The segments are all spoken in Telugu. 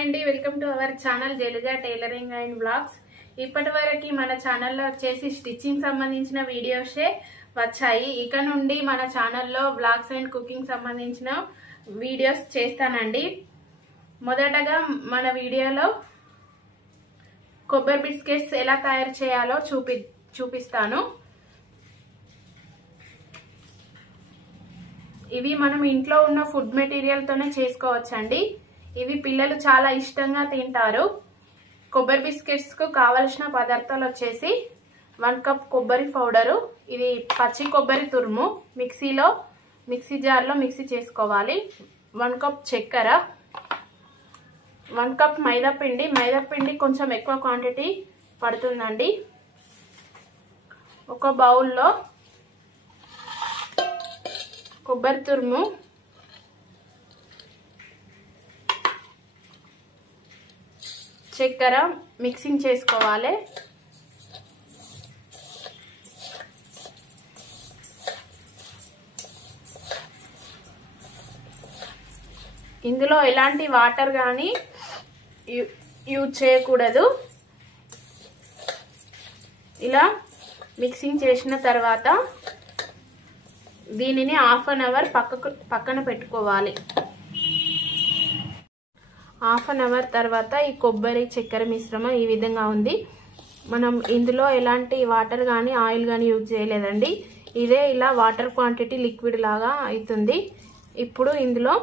అండి, welcome to our channel Jailaja tailoring and blogs. ఇప్పటివరకు మన ఛానల్లో వచ్చేసి స్టిచ్చింగ్ సంబంధించిన వీడియోసే వచ్చాయి. ఇక నుండి మన ఛానల్లో బ్లాగ్స్ అండ్ కుకింగ్ సంబంధించిన వీడియోస్ చేస్తానండి. మొదటగా మన వీడియోలో కొబ్బరి బిస్కెట్స్ ఎలా తయారు చేయాలో చూపిస్తాను. ఇవి మనం ఇంట్లో ఉన్న ఫుడ్ మెటీరియల్ తోనే చేసుకోవచ్చండి. ఇవి పిల్లలు చాలా ఇష్టంగా తింటారు. కొబ్బరి బిస్కెట్స్ కు కావలసిన పదార్థాలు వచ్చేసి 1 కప్ కొబ్బరి పౌడరు, ఇది పచ్చి కొబ్బరి తురుము మిక్సీ జార్లో మిక్సీ చేసుకోవాలి. 1 కప్ చక్కెర, 1 కప్ మైదా పిండి కొంచెం ఎక్కువ క్వాంటిటీ పడుతుందండి. ఒక బౌల్లో కొబ్బరి తురుము, చక్కెర మిక్సింగ్ చేసుకోవాలి. ఇందులో ఎలాంటి వాటర్ కానీ యూజ్ చేయకూడదు. ఇలా మిక్సింగ్ చేసిన తర్వాత దీనిని హాఫ్ అన్ అవర్ పక్కన పెట్టుకోవాలి. హాఫ్ అన్ అవర్ తర్వాత ఈ కొబ్బరి చక్కెర మిశ్రమం ఈ విధంగా ఉంది. మనం ఇందులో ఎలాంటి వాటర్ కానీ ఆయిల్ కానీ యూజ్ చేయలేదండి. ఇదే ఇలా వాటర్ క్వాంటిటీ లిక్విడ్ లాగా అవుతుంది. ఇప్పుడు ఇందులో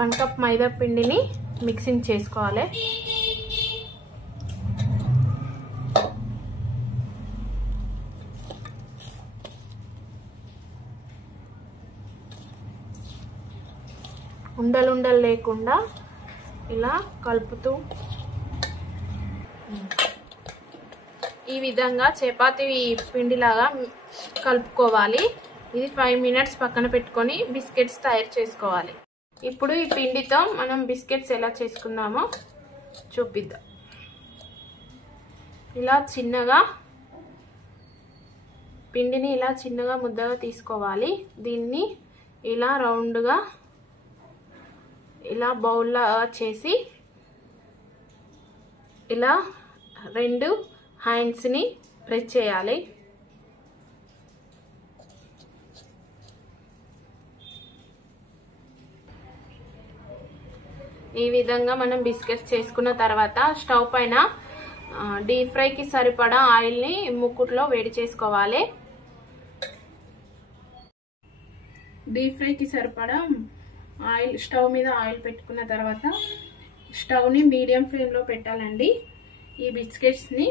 1 కప్ మైదా పిండిని మిక్సింగ్ చేసుకోవాలి. ఉండలు లేకుండా ఇలా కలుపుతూ ఈ విధంగా చపాతీ పిండిలాగా కలుపుకోవాలి. ఇది 5 మినిట్స్ పక్కన పెట్టుకొని బిస్కెట్స్ తయారు చేసుకోవాలి. ఇప్పుడు ఈ పిండితో మనం బిస్కెట్స్ ఎలా చేసుకుందామో చూపిద్దాం. పిండిని ఇలా చిన్నగా ముద్దగా తీసుకోవాలి. దీన్ని ఇలా రౌండ్గా ఇలా బౌల్లా చేసి ఇలా 2 హ్యాండ్స్ని ప్రెస్ చేయాలి. ఈ విధంగా మనం బిస్కెట్స్ చేసుకున్న తర్వాత స్టవ్ పైన డీప్ ఫ్రైకి సరిపడా ఆయిల్ని ముక్కుట్లో వేడి చేసుకోవాలి. డీప్ ఫ్రైకి సరిపడా స్టవ్ మీద ఆయిల్ పెట్టుకున్న తర్వాత స్టవ్ని మీడియం ఫ్లేమ్లో పెట్టాలండి. ఈ బిస్కెట్స్ని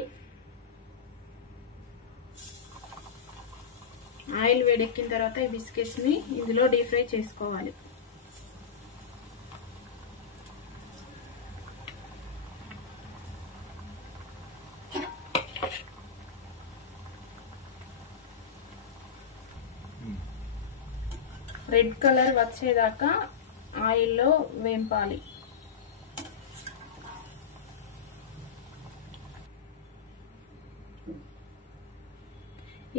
ఆయిల్ వేడెక్కిన తర్వాత ఈ బిస్కెట్స్ని ఇందులో డీప్ ఫ్రై చేసుకోవాలి. రెడ్ కలర్ వచ్చేదాకా ఆయిల్లో వేంపాలి.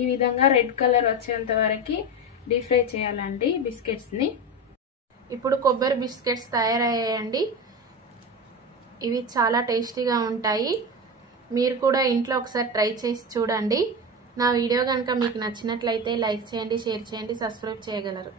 ఈ విధంగా రెడ్ కలర్ వచ్చేంత వరకు డీప్ ఫ్రై చేయాలండి బిస్కెట్స్ని. ఇప్పుడు కొబ్బరి బిస్కెట్స్ తయారయ్యాయండి. ఇవి చాలా టేస్టీగా ఉంటాయి. మీరు కూడా ఇంట్లో ఒకసారి ట్రై చేసి చూడండి. నా వీడియో కనుక మీకు నచ్చినట్లయితే లైక్ చేయండి, షేర్ చేయండి, సబ్స్క్రైబ్ చేయగలరు.